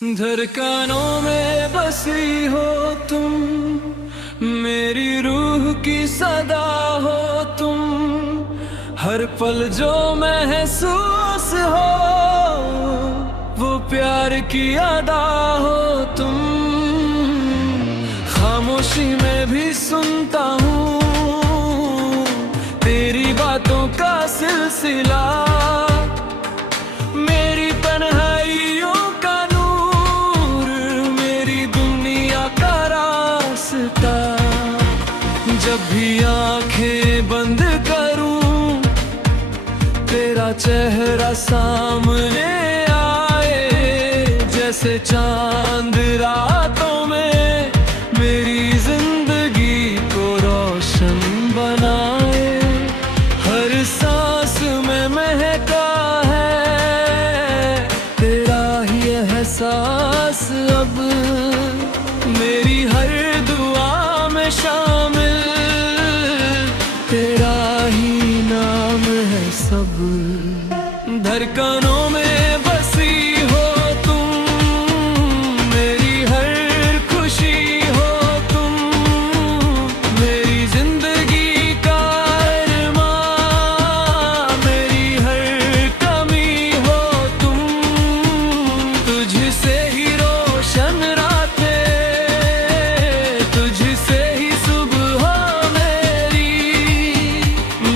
धड़कनों में बसी हो तुम, मेरी रूह की सदा हो तुम, हर पल जो महसूस हो वो प्यार की अदा हो तुम। खामोशी में भी सुनता हूँ तेरी बातों का सिलसिला, मेरी तन्हाइयों का नूर, मेरी दुनिया का रास्ता। जब भी आंखें बंद करूं तेरा चेहरा सामने आए, जैसे चांद रातों में मेरी जिंदगी को रोशन बनाए। हर सांस में महका एहसास अब, मेरी हर दुआ में शामिल तेरा ही नाम है सब। धड़कनों में बसी हो तुम, मेरी हर खुशी हो तुम, मेरी जिंदगी का अरमां, मेरी हर कमी हो तुम। तुझसे ही रोशन रातें, तुझसे ही सुबह मेरी,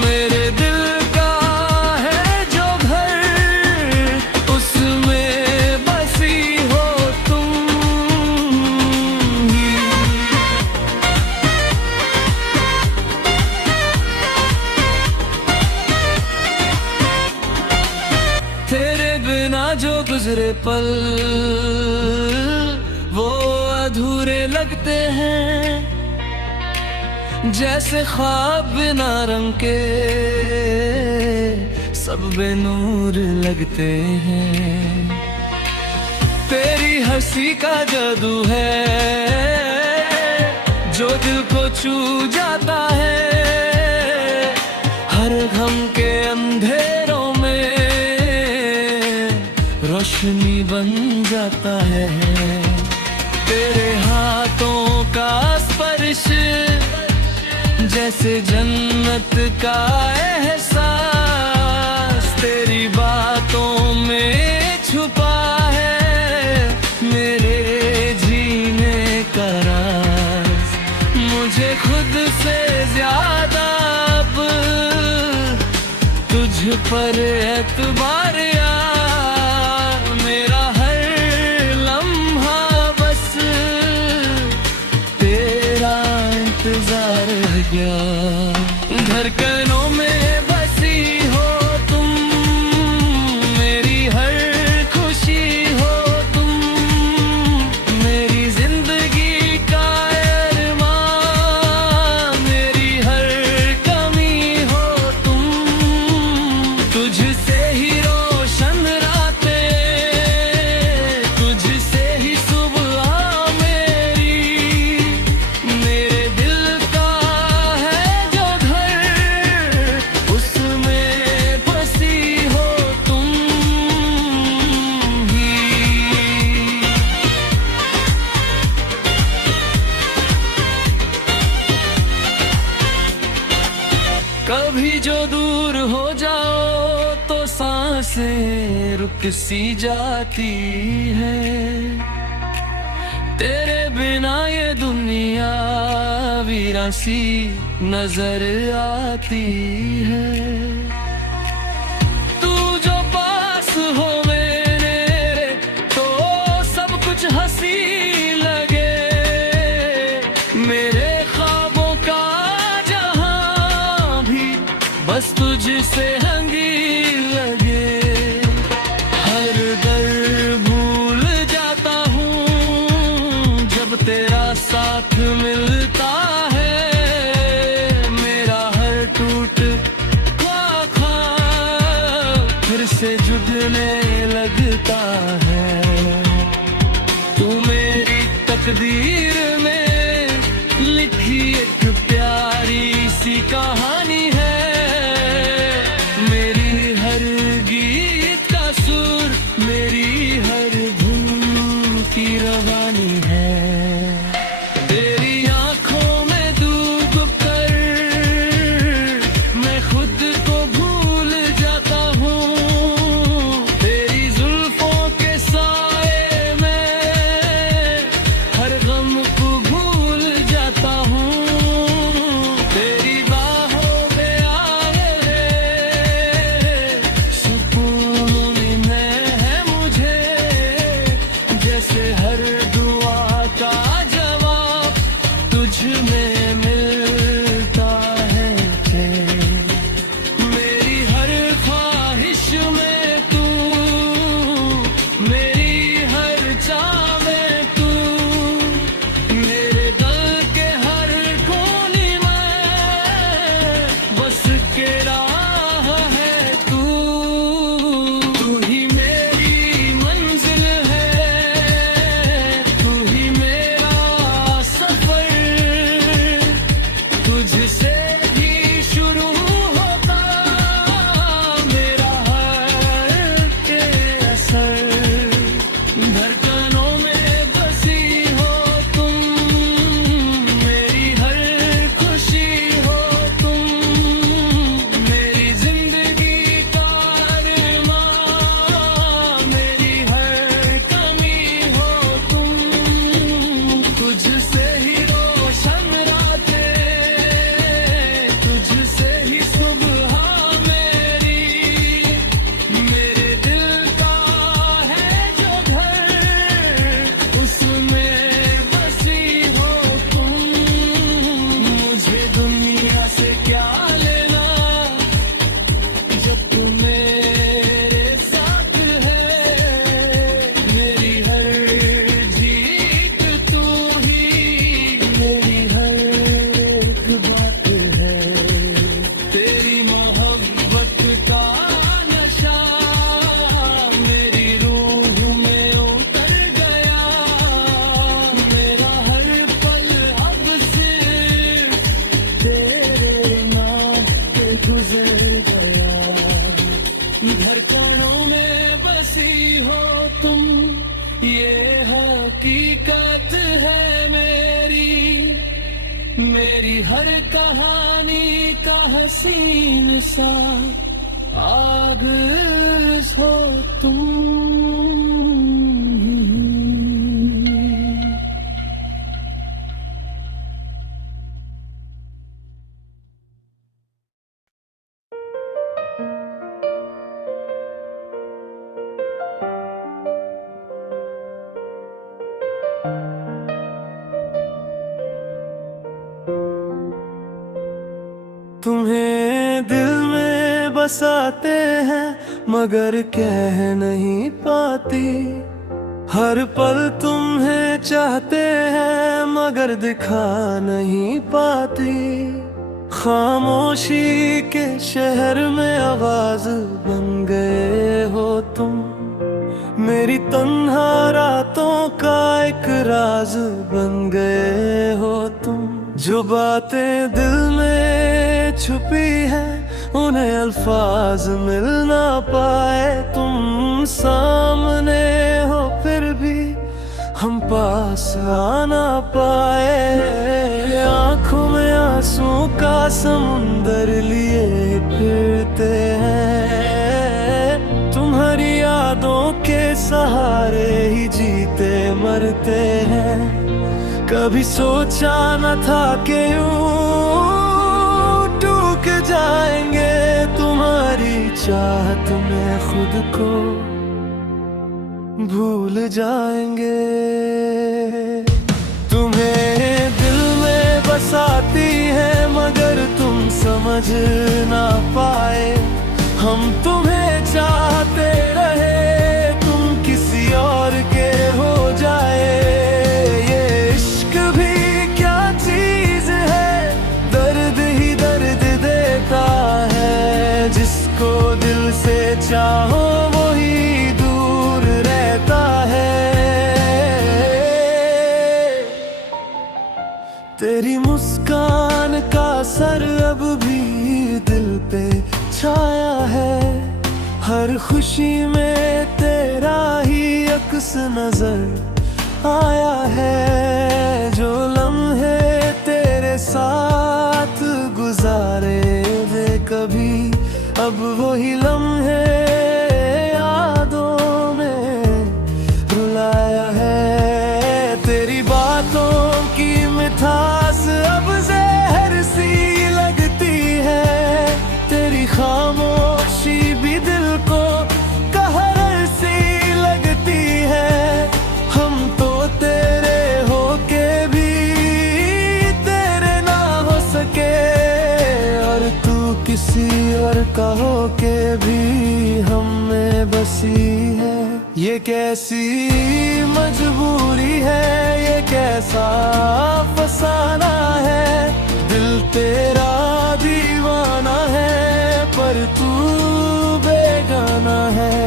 मेरे दिल का है जो घर उसमें बसी हो तुम ही। तेरे बिना जो गुजरे पल वो अधूरे लगते हैं, जैसे ख्वाब बिना रंग के सब बेनूर लगते हैं। तेरी हंसी का जादू है जो दिल को छू जाता है, हर गम के अंधेरों में रोशनी बन जाता है। तेरे हाथों का स्पर्श जैसे जन्नत का एहसास, तेरी बातों में छुपा है मेरे जीने का राज। मुझे खुद से ज्यादा अब तुझ पर एतबार यार, मेरा हर लम्हा बस तेरा इंतजार है क्या। धड़कनों में बसी हो तुम, मेरी हर खुशी हो तुम, मेरी जिंदगी का अरमां, मेरी हर कमी हो तुम। तुझसे ही रोशन रातें, तुझसे ही सुबह मेरी, मेरे दिल का है जो घर उसमें बसी हो तुम ही। कभी जो दूर हो जाओ तो सांसें रुक सी जाती है, तेरे बिना ये दुनिया वीरान सी नजर आती है। तू जो पास हो मेरे तो सब कुछ हंसी लगे, मेरे ख्वाबों का जहां भी बस तुझसे रंगीन लगे। हर दर भूल जाता हूँ जब तेरा साथ मिलता है, मेरा हर टूट ख्वाब फिर से जुड़ने लगता है। तू मेरी तकदीर में लिखी एक प्यारी सी कहानी है, मेरी हर गीत का सुर, मेरी हर धुन मेरी हर कहानी का हसीन सा आग हो तुम। तुम्हें दिल में बसाते हैं मगर कह नहीं पाती, हर पल तुम्हें चाहते हैं मगर दिखा नहीं पाती। खामोशी के शहर में आवाज बन गए हो तुम, मेरी तन्हा रातों का एक राज बन गए हो तुम। जो बातें दिल में छुपी है उन्हें अल्फाज मिल ना पाए, तुम सामने हो फिर भी हम पास आ ना पाए। आंखों में आंसू का समुंदर लिए फिरते हैं, तुम्हारी यादों के सहारे ही जीते मरते हैं। कभी सोचा न था कि यूं टूट जाएंगे, तुम्हारी चाहत में खुद को भूल जाएंगे। तुम्हें दिल में बसाती है मगर तुम समझ ना पाए, हम तुम्हें चाहते रहे तुम किसी और के हो जाए। चाहो वही दूर रहता है, तेरी मुस्कान का असर अब भी दिल पे छाया है। हर खुशी में तेरा ही अक्स नजर आया है, जो लम्हे तेरे साथ गुजारे वे कभी अब वही लम्हे यादों में रुलाया है। तेरी बातों की मिठास अब जहर सी लगती है, तेरी खामोशी भी दिल को कहर सी लगती है। हम तो तेरे होके भी तेरे ना हो सके, और तू किसी और का होके भी हम में बसी है। ये कैसी मजबूरी है, ये कैसा फसाना है, दिल तेरा दीवाना है पर तू बेगाना है।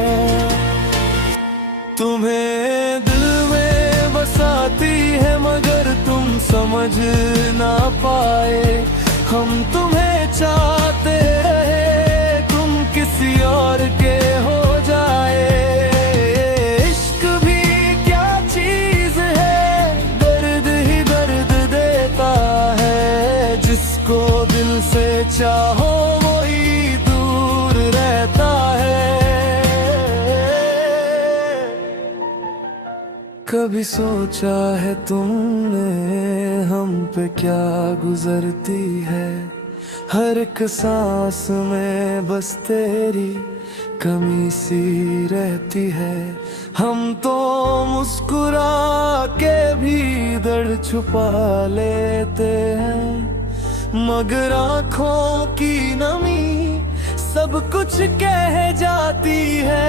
तुम्हें दिल में बसाती है मगर तुम समझ ना पाए, हम तुम्हें चाहते रहे तुम किसी और के हो जाए। इश्क भी क्या चीज है, दर्द ही दर्द देता है, जिसको दिल से चाहो वही दूर रहता है। कभी सोचा है तुमने हम पे क्या गुजरती है, हर एक सांस में बस तेरी कमी सी रहती है। हम तो मुस्कुरा के भी दर्द छुपा लेते हैं, मगर आँखों की नमी सब कुछ कह जाती है।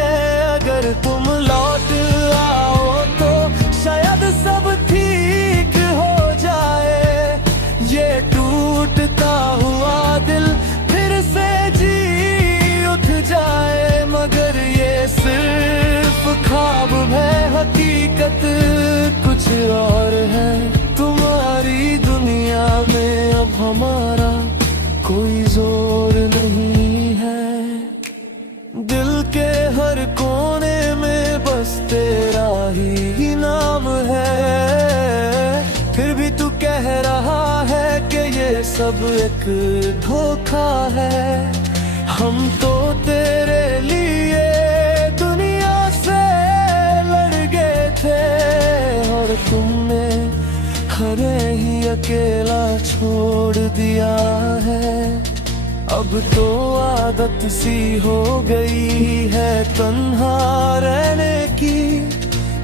अगर तुम लौट आओ तो शायद सब ठीक हो जाए, ये टूटता हुआ दिल फिर से जी उठ जाए। मगर ये सिर्फ ख्वाब है, हकीकत कुछ और है। तुम्हारी दुनिया में अब हमारा कोई जोर नहीं है, दिल के हर कोने में बस तेरा ही नाम है। फिर भी तू कह रहा है कि ये सब एक धोखा है। हम तो तेरे लिए दुनिया से लड़ गए थे, और तुमने हमें ही अकेला छोड़ दिया है। अब तो आदत सी हो गई है तन्हा रहने की,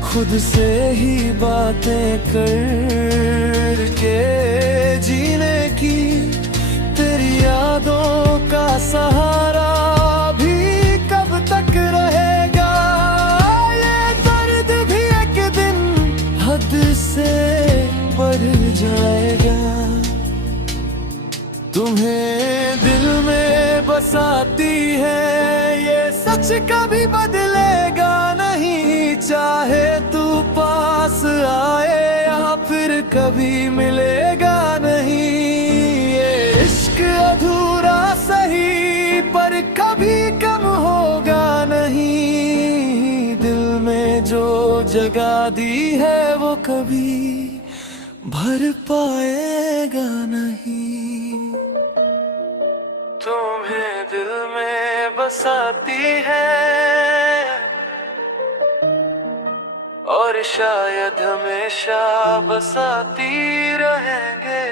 खुद से ही बातें करके जीने की। तेरी यादों का सहारा भी कब तक रहेगा, ये दर्द भी एक दिन हद से बढ़ जाएगा। तुम्हें दिल में बसाती है ये सच कभी बदलेगा नहीं, चाहे तू पास आए या फिर कभी मिलेगा नहीं। ये इश्क अधूरा सही पर कभी कम होगा नहीं, दिल में जो जगह दी है वो कभी भर पाएगा नहीं। तुम्हें दिल में बसाती है और शायद हमेशा बसाती रहेंगे।